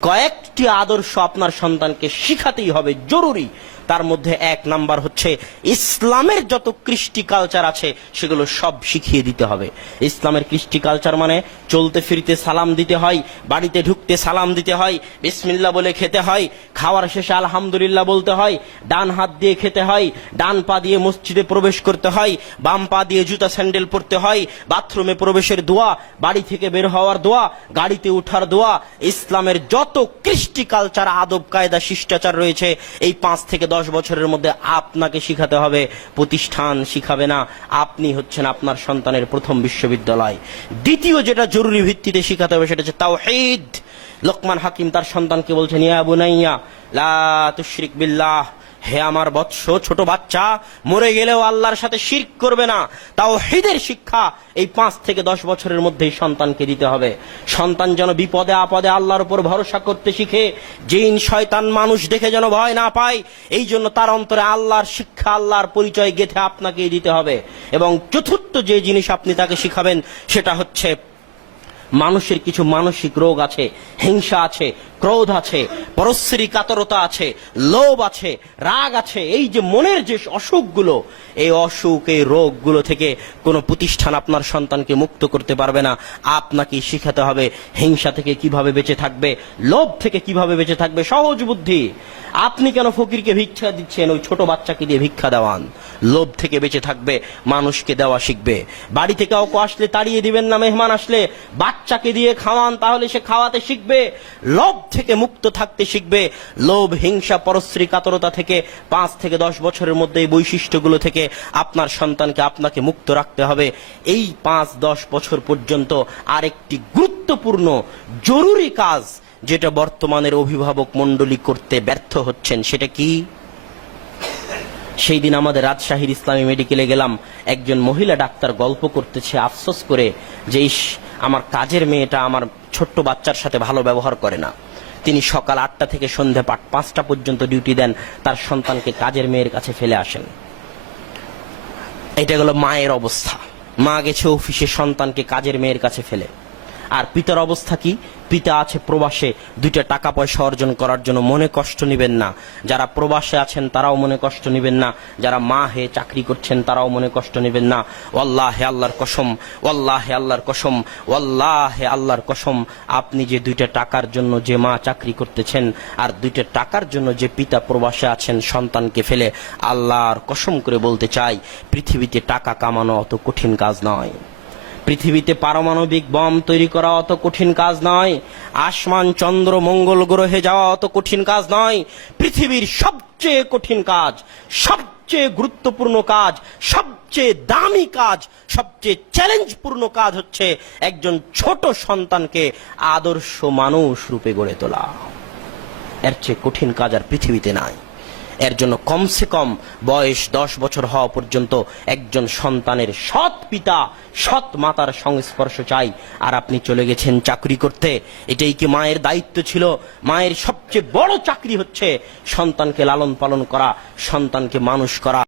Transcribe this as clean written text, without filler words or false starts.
কয়েকটি আদর্শ আপনার সন্তানকে শিখাতেই হবে, জরুরি। তার মধ্যে এক নাম্বার হচ্ছে ইসলামের যত কৃষ্টি কালচার আছে সেগুলো সব শিখিয়ে দিতে হবে। ইসলামের কৃষ্টি কালচার মানে চলতে ফিরতে সালাম দিতে হয়, বাড়িতে ঢুকতে সালাম দিতে হয়, বিসমিল্লাহ বলে খেতে হয়, খাওয়ার শেষে আলহামদুলিল্লাহ বলতে হয়, ডান হাত দিয়ে খেতে হয়, ডান পা দিয়ে মসজিদে প্রবেশ করতে হয়, বাম পা দিয়ে জুতা স্যান্ডেল পরতে হয়, বাথরুমে প্রবেশের দোয়া, বাড়ি থেকে বের হওয়ার দোয়া, গাড়িতে উঠার দোয়া। ইসলামের যত কৃষ্টি কালচার, আদব কায়দা, শিষ্টাচার রয়েছে এই 5 থেকে 10 বছরের মধ্যে আপনাকে শিখাতে হবে। প্রতিষ্ঠান শিখাবে না, আপনি হচ্ছেন আপনার সন্তানের প্রথম বিশ্ববিদ্যালয়। দ্বিতীয় যেটা জরুরি ভিত্তিতে শিখাতে হবে সেটা হচ্ছে তাওহীদ। লোকমান হাকিম তার সন্তানকে বলছেন, ইয়া বুনাইয়া লা তুশরিক বিল্লাহ, হে আমার বৎস, ছোট বাচ্চা, মরে গেলেও আল্লাহর সাথে শিরক করবে না। তাওহীদের শিক্ষা এই 5 থেকে 10 বছরের মধ্যেই সন্তানকে দিতে হবে। সন্তান যেন বিপদে আপদে আল্লাহর উপর ভরসা করতে শিখে, জিন শয়তান মানুষ দেখে যেন ভয় না পায়। এই জন্য তার অন্তরে আল্লাহর শিক্ষা, আল্লাহর পরিচয় গেঁথে আপনাকেই দিতে হবে। এবং চতুর্থ যে জিনিস আপনি তাকে শিখাবেন সেটা হচ্ছে মানুষের কিছু মানসিক রোগ আছে, হিংসা আছে, ক্রোধ আছে, পরশ্রী কাতরতা আছে, লোভ আছে, রাগ আছে। এই যে মনের যে অসুখগুলো, এই অসুখ, এই রোগগুলো থেকে কোনো প্রতিষ্ঠান আপনার সন্তানকে মুক্ত করতে পারবে না। আপনাকে শিখাতে হবে হিংসা থেকে কিভাবে বেঁচে থাকবে, লোভ থেকে কিভাবে বেঁচে থাকবে। সহজ বুদ্ধি। আপনি কেন ফকিরকে ভিক্ষা দিচ্ছেন? ওই ছোট বাচ্চাকে দিয়ে ভিক্ষা দেওয়ান। লোভ থেকে বেঁচে থাকবে, মানুষকে দেওয়া শিখবে। বাড়িতে কাউকে আসলে তাড়িয়ে দিবেন না, মেহমান আসলে বাচ্চাকে দিয়ে খাওয়ান, তাহলে সে খাওয়াতে শিখবে, লোভ থেকে মুক্ত থাকতে শিখবে। লোভ, হিংসা, পরশ্রী কাতরতা থেকে 5 থেকে 10 বছরের মধ্যে এই বৈশিষ্ট্যগুলো থেকে আপনার সন্তানকে আপনাকে মুক্ত রাখতে হবে। এই 5-10 বছর পর্যন্ত আরেকটি গুরুত্বপূর্ণ জরুরি কাজ যেটা বর্তমানের অভিভাবক মণ্ডলী করতে ব্যর্থ হচ্ছেন, সেটা কি? সেই দিন আমাদের রাজশাহীর ইসলামী মেডিকেলে গেলাম, একজন মহিলা ডাক্তার গল্প করতেছে আফসোস করে যে আমার কাজের মেয়েটা আমার ছোট্ট বাচ্চার সাথে ভালো ব্যবহার করে না। তিনি সকাল 8টা থেকে সন্ধ্যা 5টা পর্যন্ত ডিউটি দেন, তার সন্তানকে কাজের মেয়ের কাছে ফেলে আসেন। এটা হলো মায়ের অবস্থা। মা গেছে অফিসে সন্তানকে কাজের মেয়ের কাছে ফেলে। আর পিতার অবস্থা কি? পিতা আছে প্রবাসে 2টা টাকা পয়সা অর্জন করার জন্য। মনে কষ্ট নেবেন না, যারা প্রবাসে আছেন তারাও মনে কষ্ট নেবেন না, যারা মা হয়ে চাকরি করছেন তারাও মনে কষ্ট নেবেন না। ওয়াল্লাহে আল্লাহর কসম, ওয়াল্লাহে আল্লাহর কসম, ওয়াল্লাহে আল্লাহর কসম, আপনি যে 2টা টাকার জন্য যে মা চাকরি করতেছেন আর 2টা টাকার জন্য যে পিতা প্রবাসে আছেন সন্তানকে ফেলে, আল্লাহর কসম করে বলতে চাই, পৃথিবীতে টাকা কামানো অত কঠিন কাজ নয়। পৃথিবীতে পারমাণবিক বম তৈরি করা অত কঠিন কাজ নয়। আসমান, চন্দ্র, মঙ্গল গ্রহে যাওয়া অত কঠিন কাজ নয়। পৃথিবীর সবচেয়ে কঠিন কাজ, সবচেয়ে গুরুত্বপূর্ণ কাজ, সবচেয়ে দামি কাজ, সবচেয়ে চ্যালেঞ্জপূর্ণ কাজ হচ্ছে একজন ছোট সন্তানকে আদর্শ মানুষ রূপে গড়ে তোলা। এর চেয়ে কঠিন কাজ আর পৃথিবীতে নাই। এর জন্য কমসে কম বয়স 10 বছর হওয়া পর্যন্ত একজন সন্তানের সৎ পিতা, সৎ মাতার সংস্পর্শ চাই। আর আপনি চলে গেছেন চাকরি করতে। এটাই কি মায়ের দায়িত্ব ছিল? মায়ের সবচেয়ে বড় চাকরি হচ্ছে সন্তানকে লালন পালন করা, সন্তানকে মানুষ করা।